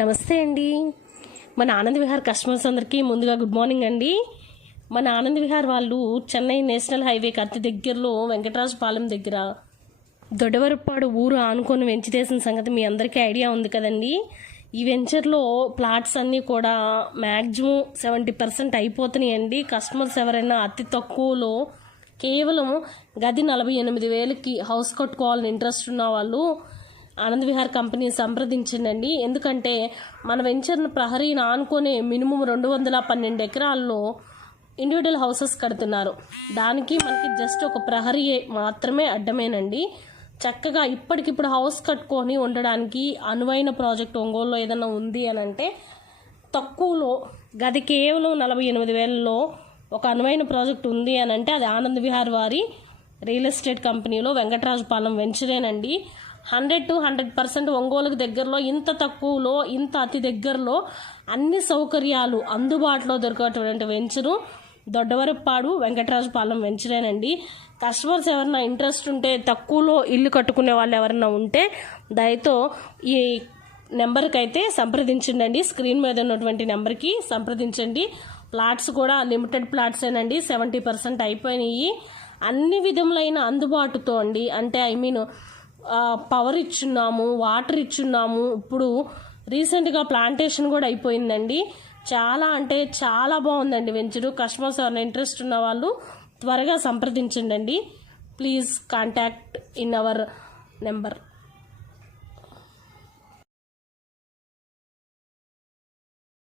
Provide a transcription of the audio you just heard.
నమస్తే అండి. మన ఆనంద్ విహార్ కస్టమర్స్ అందరికీ ముందుగా గుడ్ మార్నింగ్ అండి. మన ఆనంద్ విహార్ వాళ్ళు చెన్నై నేషనల్ హైవేకి అతి దగ్గరలో వెంకటరాజపాలెం దగ్గర దొడ్డవరపాడు ఊరు ఆనుకొని వెంచేసిన సంగతి మీ అందరికీ ఐడియా ఉంది కదండి. ఈ వెంచర్లో ప్లాట్స్ అన్నీ కూడా మ్యాక్సిమం 70% అయిపోతున్నాయండి. కస్టమర్స్ ఎవరైనా అతి తక్కువలో కేవలం గది 48,000కి హౌస్ కట్టుకోవాలని ఇంట్రెస్ట్ ఉన్న వాళ్ళు ఆనంద్ విహార్ కంపెనీ సంప్రదించండి. ఎందుకంటే మన వెంచర్ను ప్రహరీని ఆనుకొని మినిమం 212 ఎకరాల్లో ఇండివిజువల్ హౌసెస్ కడుతున్నారు. దానికి మనకి జస్ట్ ఒక ప్రహరీ మాత్రమే అడ్డమేనండి. చక్కగా ఇప్పటికిప్పుడు హౌస్ కట్టుకొని ఉండడానికి అనువైన ప్రాజెక్ట్ ఒంగోలులో ఏదైనా ఉంది అని అంటే తక్కువలో గది కేవలం 48,000లో ఒక అనువైన ప్రాజెక్ట్ ఉంది అని అంటే అది ఆనంద్ విహార్ వారి రియల్ ఎస్టేట్ కంపెనీలో వెంకటరాజపాలెం వెంచరేనండి. 100 to 100% ఒంగోలుకు దగ్గరలో ఇంత తక్కువలో ఇంత అతి దగ్గరలో అన్ని సౌకర్యాలు అందుబాటులో దొరికేటువంటి వెంచరు దొడ్డవరపాడు వెంకటరాజపాలెం వెంచరేనండి. కస్టమర్స్ ఎవరైనా ఇంట్రెస్ట్ ఉంటే తక్కువలో ఇల్లు కట్టుకునే వాళ్ళు ఎవరైనా ఉంటే దయతో ఈ నెంబర్కి అయితే సంప్రదించండి. స్క్రీన్ మీద ఉన్నటువంటి నెంబర్కి సంప్రదించండి. ప్లాట్స్ కూడా లిమిటెడ్ ప్లాట్సేనండి. 70% అయిపోయినాయి. అన్ని విధములైన అందుబాటుతో అండి. అంటే పవర్ ఇచ్చున్నాము, వాటర్ ఇచ్చున్నాము. ఇప్పుడు రీసెంట్గా ప్లాంటేషన్ కూడా అయిపోయిందండి. చాలా అంటే చాలా బాగుందండి వెంచరు. కస్టమర్స్ ఎవరైనా ఇంట్రెస్ట్ ఉన్న వాళ్ళు త్వరగా సంప్రదించండి. Please contact in our number.